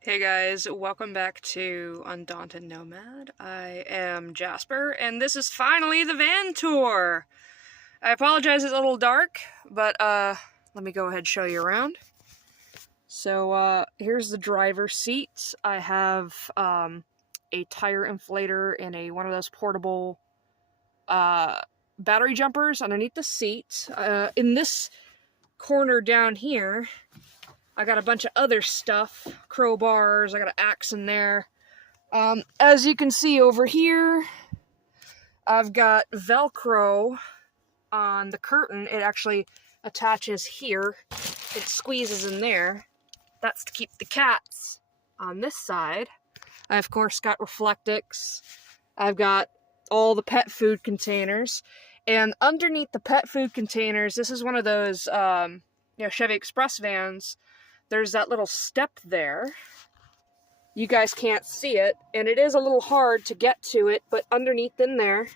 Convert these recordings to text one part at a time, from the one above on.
Hey guys, welcome back to Undaunted Nomad. I am Jasper, and this is finally the van tour! I apologize it's a little dark, but let me go ahead and show you around. So, here's the driver's seat. I have, a tire inflator and one of those portable, battery jumpers underneath the seat. In this corner down here, I got a bunch of other stuff, crowbars, I got an axe in there. As you can see over here, I've got Velcro on the curtain. It actually attaches here. It squeezes in there. That's to keep the cats on this side. I, of course, got Reflectix. I've got all the pet food containers. And underneath the pet food containers, this is one of those, Chevy Express vans. There's that little step there. You guys can't see it, and it is a little hard to get to it, but underneath in there,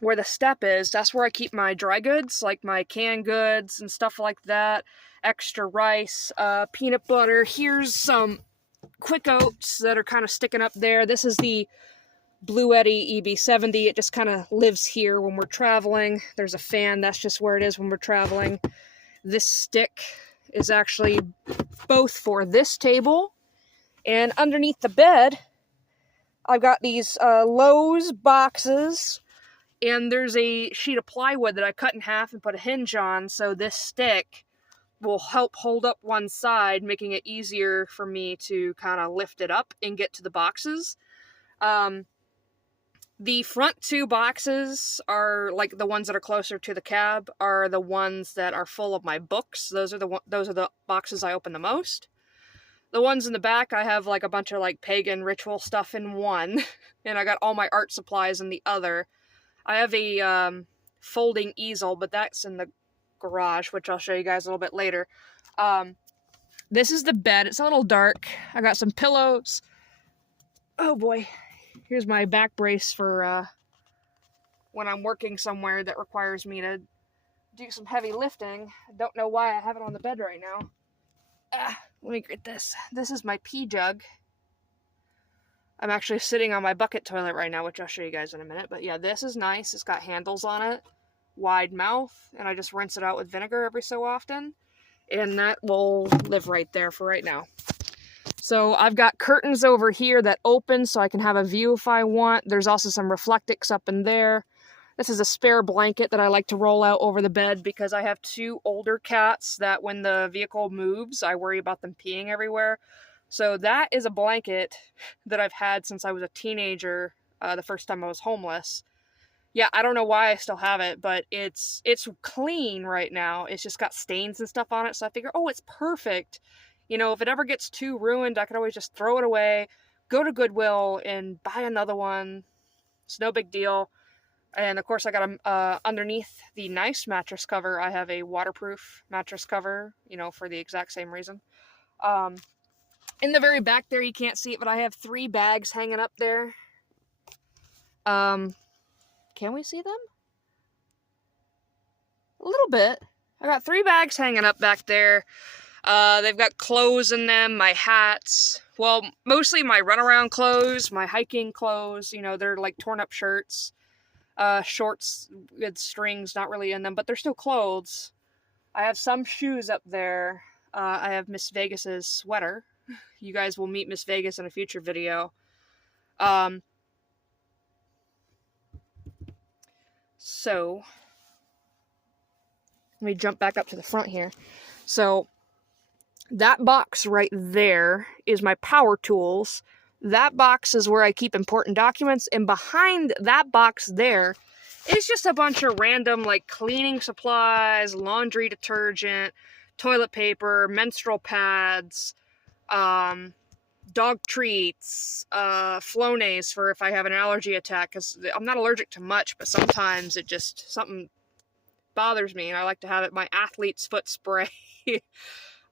where the step is, that's where I keep my dry goods, like my canned goods and stuff like that, extra rice, peanut butter. Here's some Quick Oats that are kind of sticking up there. This is the Blue Eddy EB70. It just kind of lives here when we're traveling. There's a fan, that's just where it is when we're traveling. This stick is actually both for this table, and underneath the bed, I've got these Lowe's boxes, and there's a sheet of plywood that I cut in half and put a hinge on, so this stick will help hold up one side, making it easier for me to kind of lift it up and get to the boxes. The front two boxes are, like, the ones that are closer to the cab are the ones that are full of my books. Those are the boxes I open the most. The ones in the back, I have, like, a bunch of, like, pagan ritual stuff in one, and I got all my art supplies in the other. I have a folding easel, but that's in the garage, which I'll show you guys a little bit later. This is the bed. It's a little dark. I got some pillows. Oh boy. Here's my back brace for when I'm working somewhere that requires me to do some heavy lifting. I don't know why I have it on the bed right now. Let me get this. This is my pee jug. I'm actually sitting on my bucket toilet right now, which I'll show you guys in a minute. But yeah, this is nice. It's got handles on it, wide mouth, and I just rinse it out with vinegar every so often. And that will live right there for right now. So I've got curtains over here that open so I can have a view if I want. There's also some Reflectix up in there. This is a spare blanket that I like to roll out over the bed because I have two older cats that when the vehicle moves, I worry about them peeing everywhere. So that is a blanket that I've had since I was a teenager, the first time I was homeless. Yeah, I don't know why I still have it, but it's clean right now. It's just got stains and stuff on it, so I figure, oh, it's perfect. You know, if it ever gets too ruined, I could always just throw it away, go to Goodwill, and buy another one. It's no big deal. And, of course, I got underneath the nice mattress cover, I have a waterproof mattress cover, you know, for the exact same reason. In the very back there, you can't see it, but I have 3 bags hanging up there. Can we see them? A little bit. I got 3 bags hanging up back there. They've got clothes in them, my hats, well, mostly my runaround clothes, my hiking clothes, you know, they're like torn up shirts, shorts with strings not really in them, but they're still clothes. I have some shoes up there. I have Miss Vegas's sweater. You guys will meet Miss Vegas in a future video. So, let me jump back up to the front here. So, that box right there is my power tools. That box is where I keep important documents, and behind that box there is just a bunch of random, like, cleaning supplies, laundry detergent, toilet paper, menstrual pads, dog treats, Flonase for if I have an allergy attack, because I'm not allergic to much, but sometimes it just, something bothers me, and I like to have it, my athlete's foot spray.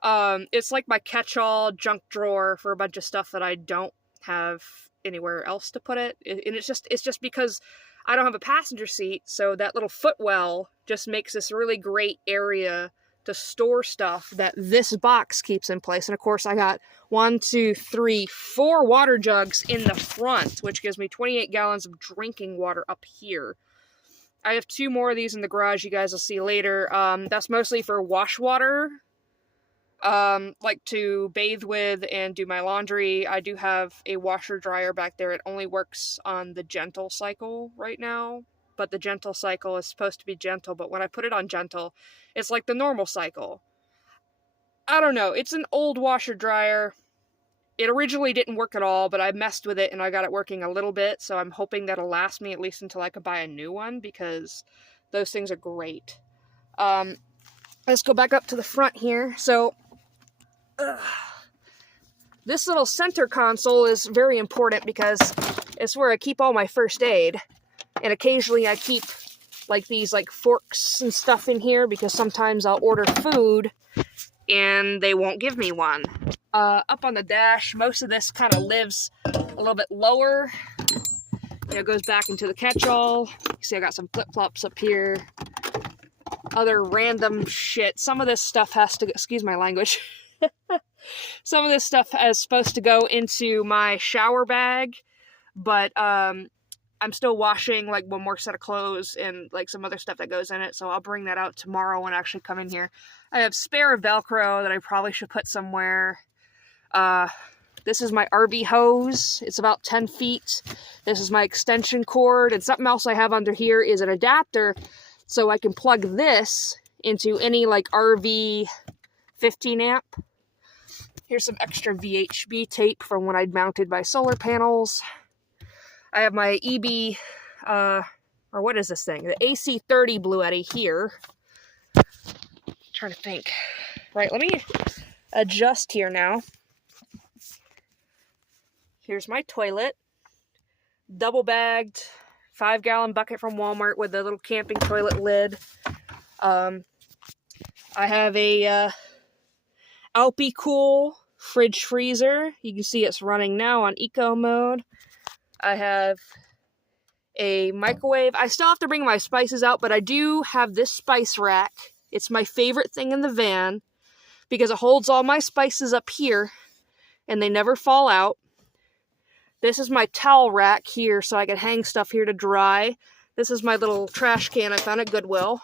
It's like my catch-all junk drawer for a bunch of stuff that I don't have anywhere else to put it. And it's just because I don't have a passenger seat, so that little footwell just makes this really great area to store stuff that this box keeps in place. And of course I got 1, 2, 3, 4 water jugs in the front, which gives me 28 gallons of drinking water up here. I have 2 more of these in the garage you guys will see later. That's mostly for wash water, like to bathe with and do my laundry. I do have a washer dryer back there. It only works on the gentle cycle right now, but the gentle cycle is supposed to be gentle, but when I put it on gentle, it's like the normal cycle. I don't know, it's an old washer dryer. It originally didn't work at all, but I messed with it and I got it working a little bit, so I'm hoping that'll last me at least until I could buy a new one, because those things are great. Let's go back up to the front here. So, this little center console is very important because it's where I keep all my first aid. And occasionally I keep like these like forks and stuff in here because sometimes I'll order food and they won't give me one. Up on the dash, most of this kind of lives a little bit lower. You know, it goes back into the catch-all. You see I got some flip-flops up here. Other random shit. Some of this stuff has to, excuse my language. Some of this stuff is supposed to go into my shower bag, but I'm still washing like one more set of clothes and like some other stuff that goes in it, so I'll bring that out tomorrow when I actually come in here. I have spare Velcro that I probably should put somewhere. This is my RV hose. It's about 10 feet. This is my extension cord, and something else I have under here is an adapter so I can plug this into any like RV 15 amp. Here's some extra VHB tape from when I'd mounted my solar panels. I have my EB, or what is this thing? The AC30 Bluetti here. Trying to think. Right, let me adjust here now. Here's my toilet. Double bagged, 5-gallon bucket from Walmart with a little camping toilet lid. I have a Alpi-Cool fridge freezer. You can see it's running now on eco mode. I have a microwave. I still have to bring my spices out, but I do have this spice rack. It's my favorite thing in the van because it holds all my spices up here and they never fall out. This is my towel rack here so I can hang stuff here to dry. This is my little trash can I found at Goodwill.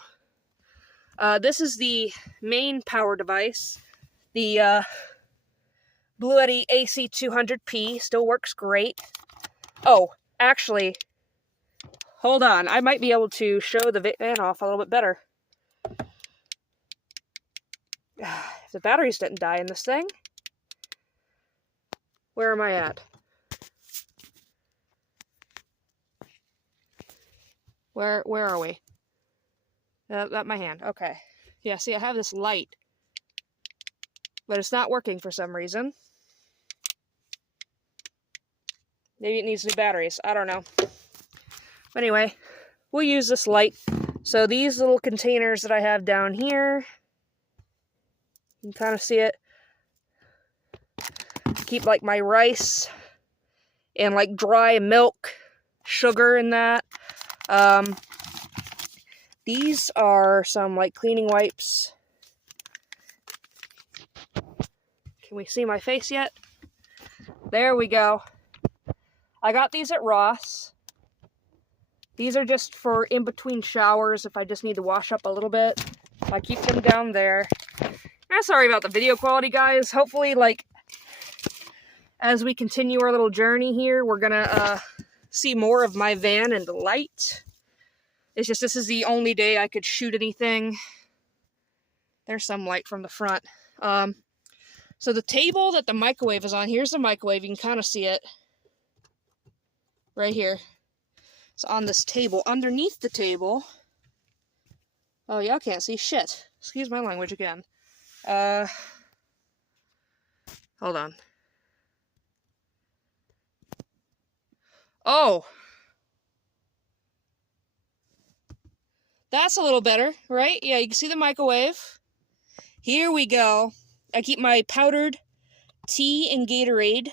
This is the main power device. The Bluetti AC200P still works great. Oh, actually, hold on. I might be able to show the van off a little bit better. If the batteries didn't die in this thing. Where am I at? Where are we? That my hand. Okay. Yeah, see, I have this light. But it's not working for some reason. Maybe it needs new batteries. I don't know. But anyway, we'll use this light. So these little containers that I have down here, you can kind of see it. Keep like my rice and like dry milk, sugar in that. These are some like cleaning wipes. Can we see my face yet? There we go. I got these at Ross. These are just for in between showers if I just need to wash up a little bit. I keep them down there. I'm sorry about the video quality, guys. Hopefully, like, as we continue our little journey here, we're gonna see more of my van and the light. It's just this is the only day I could shoot anything. There's some light from the front. So the table that the microwave is on, here's the microwave. You can kind of see it. Right here. It's on this table. Underneath the table. Oh, y'all can't see shit. Excuse my language again. Hold on. Oh. That's a little better, right? Yeah, you can see the microwave. Here we go. I keep my powdered tea and Gatorade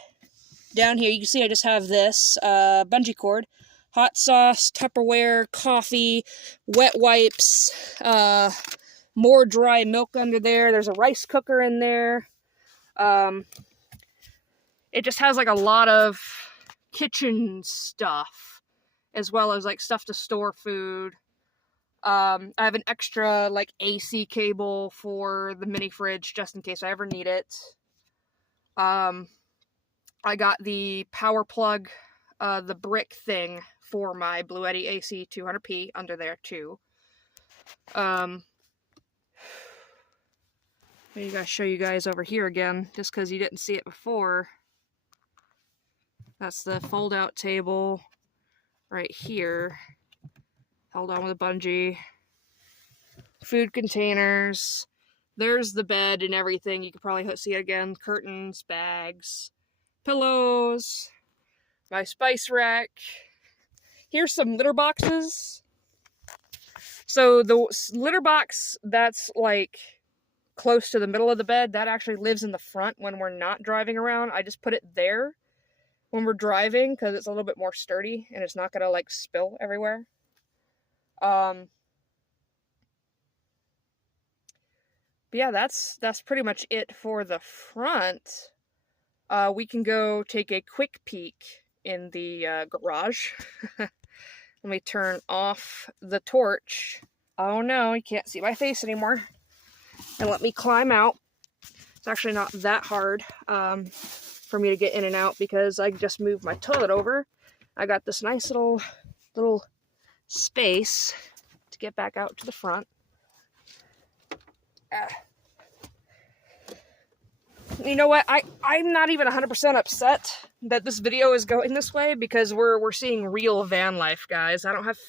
down here. You can see I just have this bungee cord. Hot sauce, Tupperware, coffee, wet wipes, more dry milk under there. There's a rice cooker in there. It just has like a lot of kitchen stuff, as well as like stuff to store food. I have an extra like AC cable for the mini fridge just in case I ever need it. I got the power plug, the brick thing for my Bluetti AC 200p under there too. Maybe I gotta show you guys over here again, just because you didn't see it before. That's the fold-out table right here, held on with a bungee. Food containers. There's the bed and everything. You can probably see it again. Curtains, bags, pillows, my spice rack. Here's some litter boxes. So the litter box that's like close to the middle of the bed, that actually lives in the front when we're not driving around. I just put it there when we're driving because it's a little bit more sturdy and it's not gonna like spill everywhere. But yeah, that's pretty much it for the front. We can go take a quick peek in the garage. Let me turn off the torch. Oh no, you can't see my face anymore. And let me climb out. It's actually not that hard for me to get in and out because I just moved my toilet over. I got this nice little space to get back out to the front. You know what? I'm not even 100% upset that this video is going this way because we're seeing real van life, guys. I don't have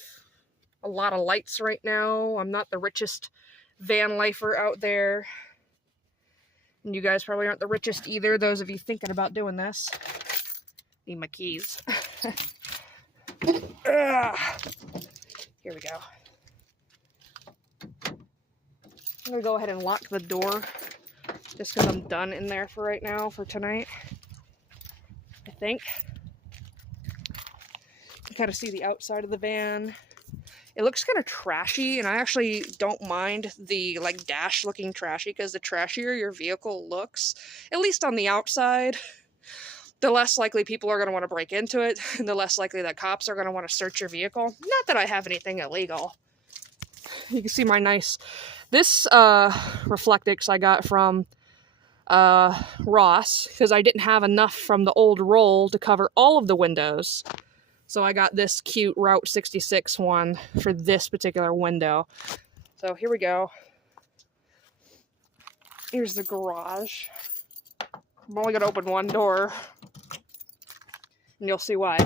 a lot of lights right now. I'm not the richest van lifer out there. And you guys probably aren't the richest either, those of you thinking about doing this. Need my keys. Here we go. I'm gonna go ahead and lock the door just because I'm done in there for right now for tonight. I think. You can kind of see the outside of the van. It looks kind of trashy, and I actually don't mind the like dash looking trashy because the trashier your vehicle looks, at least on the outside, the less likely people are going to want to break into it, and the less likely that cops are going to want to search your vehicle. Not that I have anything illegal. You can see my nice, this Reflectix I got from Ross because I didn't have enough from the old roll to cover all of the windows. So I got this cute Route 66 one for this particular window. So here we go. Here's the garage. I'm only going to open one door, and you'll see why.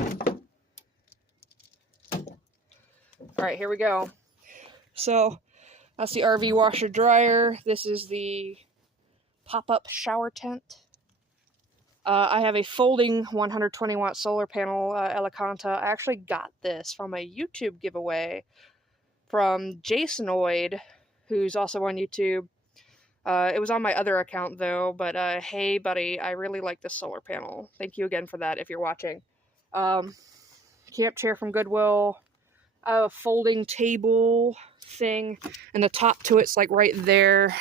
Alright, here we go. So that's the RV washer dryer. This is the pop-up shower tent. I have a folding 120 watt solar panel, Elecanta. I actually got this from a YouTube giveaway from Jasonoid, who's also on YouTube. It was on my other account though, but hey buddy, I really like this solar panel. Thank you again for that if you're watching. Camp chair from Goodwill. A folding table thing, and the top to it's like right there.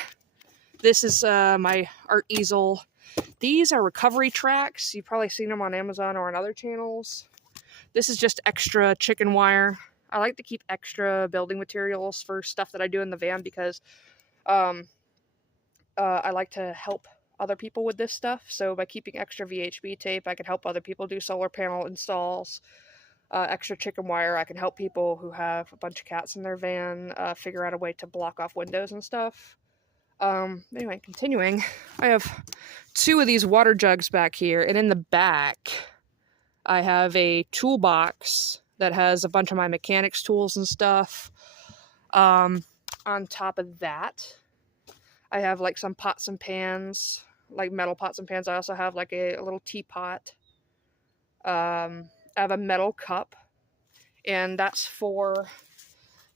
This is my art easel. These are recovery tracks. You've probably seen them on Amazon or on other channels. This is just extra chicken wire. I like to keep extra building materials for stuff that I do in the van because I like to help other people with this stuff. So by keeping extra VHB tape, I can help other people do solar panel installs. Extra chicken wire, I can help people who have a bunch of cats in their van figure out a way to block off windows and stuff. Anyway, continuing, I have 2 of these water jugs back here, and in the back, I have a toolbox that has a bunch of my mechanics tools and stuff. On top of that, I have like some pots and pans, like metal pots and pans. I also have like a little teapot. I have a metal cup, and that's for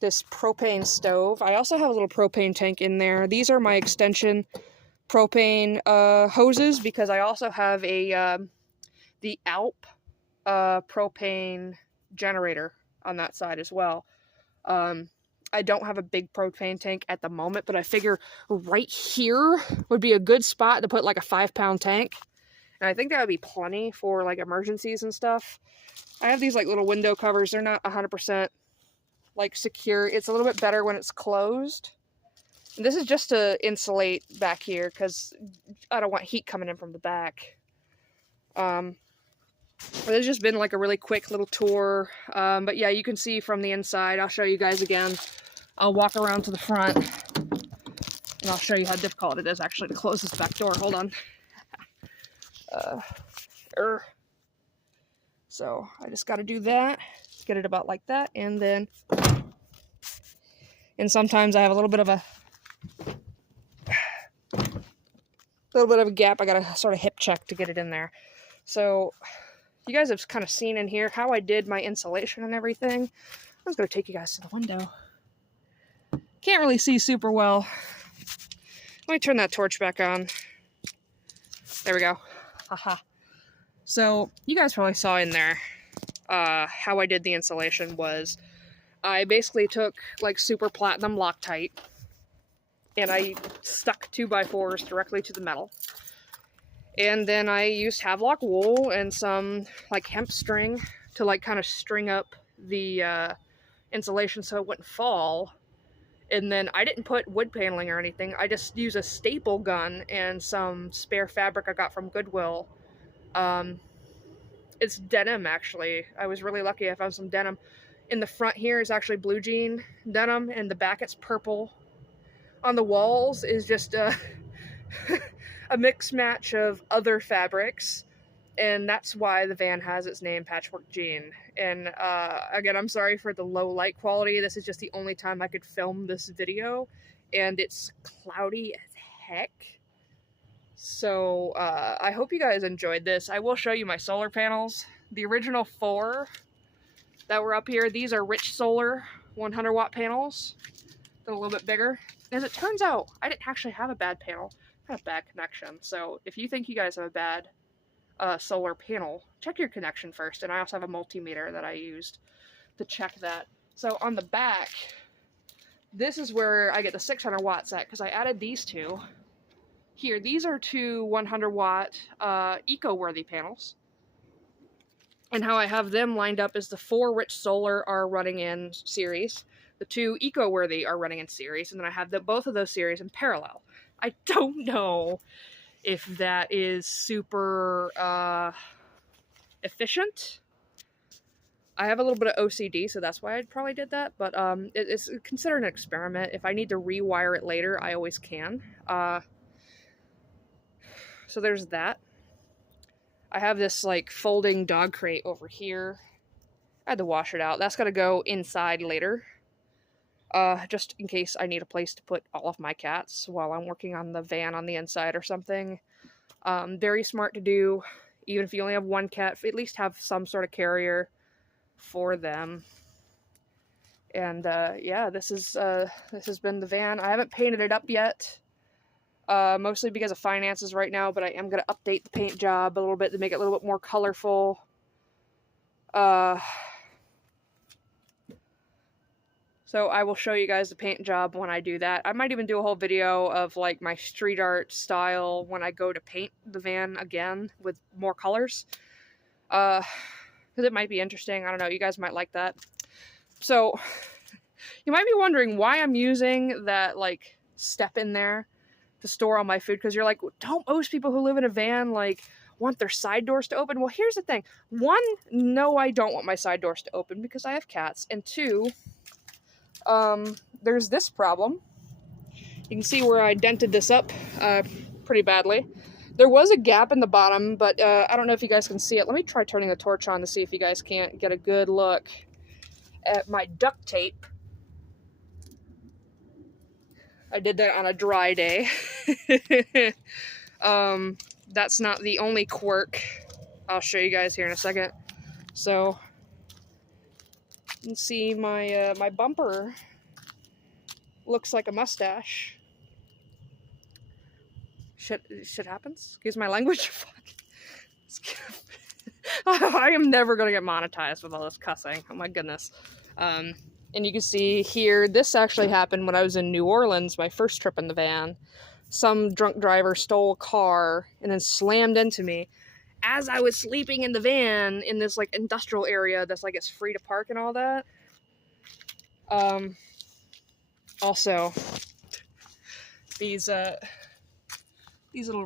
this propane stove. I also have a little propane tank in there. These are my extension propane hoses because I also have a the Alp propane generator on that side as well. I I don't have a big propane tank at the moment, but I figure right here would be a good spot to put like a 5-pound tank. And I think that would be plenty for like emergencies and stuff. I have these like little window covers. They're not 100% like secure. It's a little bit better when it's closed. And this is just to insulate back here because I don't want heat coming in from the back. It's just been like a really quick little tour. But yeah, you can see from the inside. I'll show you guys again. I'll walk around to the front and I'll show you how difficult it is actually to close this back door. Hold on. So I just got to do that. Get it about like that, and then, and sometimes I have a little bit of a gap. I got to sort of hip check to get it in there. So you guys have kind of seen in here how I did my insulation and everything. I'm just going to take you guys to the window. Can't really see super well. Let me turn that torch back on. There we go. Haha. So you guys probably saw in there how I did the insulation was I basically took like super platinum Loctite and I stuck 2x4s directly to the metal. And then I used Havelock wool and some like hemp string to like kind of string up the insulation so it wouldn't fall. And then I didn't put wood paneling or anything. I just used a staple gun and some spare fabric I got from Goodwill. It's denim, actually. I was really lucky. I found some denim. In the front here is actually blue jean denim, and the back it's purple. On the walls is just a mixed match of other fabrics, and that's why the van has its name, Patchwork Jean. And again, I'm sorry for the low light quality. This is just the only time I could film this video, and it's cloudy as heck. So I hope you guys enjoyed this. I will show you my solar panels. The original 4 that were up here, these are Rich Solar 100 watt panels. They're a little bit bigger. As it turns out, I didn't actually have a bad panel. I had a bad connection. So if you think you guys have a bad solar panel, check your connection first. And I also have a multimeter that I used to check that. So on the back, this is where I get the 600 watts at, because I added these two. Here, these are 2 100 watt eco-worthy panels. And how I have them lined up is the 4 Rich Solar are running in series. The 2 eco-worthy are running in series. And then I have both of those series in parallel. I don't know if that is super efficient. I have a little bit of OCD, so that's why I probably did that. But it's considered an experiment. If I need to rewire it later, I always can. So there's that. I have this like folding dog crate over here. I had to wash it out. That's got to go inside later. Just in case I need a place to put all of my cats while I'm working on the van on the inside or something. Very smart to do. Even if you only have one cat, at least have some sort of carrier for them. And yeah, this has been the van. I haven't painted it up yet. Mostly because of finances right now, but I am going to update the paint job a little bit to make it a little bit more colorful. So I will show you guys the paint job when I do that. I might even do a whole video of like my street art style when I go to paint the van again with more colors. Because it might be interesting. I don't know. You guys might like that. So you might be wondering why I'm using that like step in there to store all my food, because you're like, don't most people who live in a van like want their side doors to open? Well, here's the thing. 1, no, I don't want my side doors to open because I have cats. And 2, there's this problem. You can see where I dented this up pretty badly. There was a gap in the bottom, but I don't know if you guys can see it. Let me try turning the torch on to see if you guys can't get a good look at my duct tape. I did that on a dry day. That's not the only quirk. I'll show you guys here in a second. So you can see my my bumper looks like a mustache. Shit happens. Excuse my language. I am never gonna get monetized with all this cussing. Oh my goodness. And you can see here, this actually happened when I was in New Orleans, my first trip in the van. Some drunk driver stole a car and then slammed into me as I was sleeping in the van in this like industrial area that's like it's free to park and all that. Also, these little rain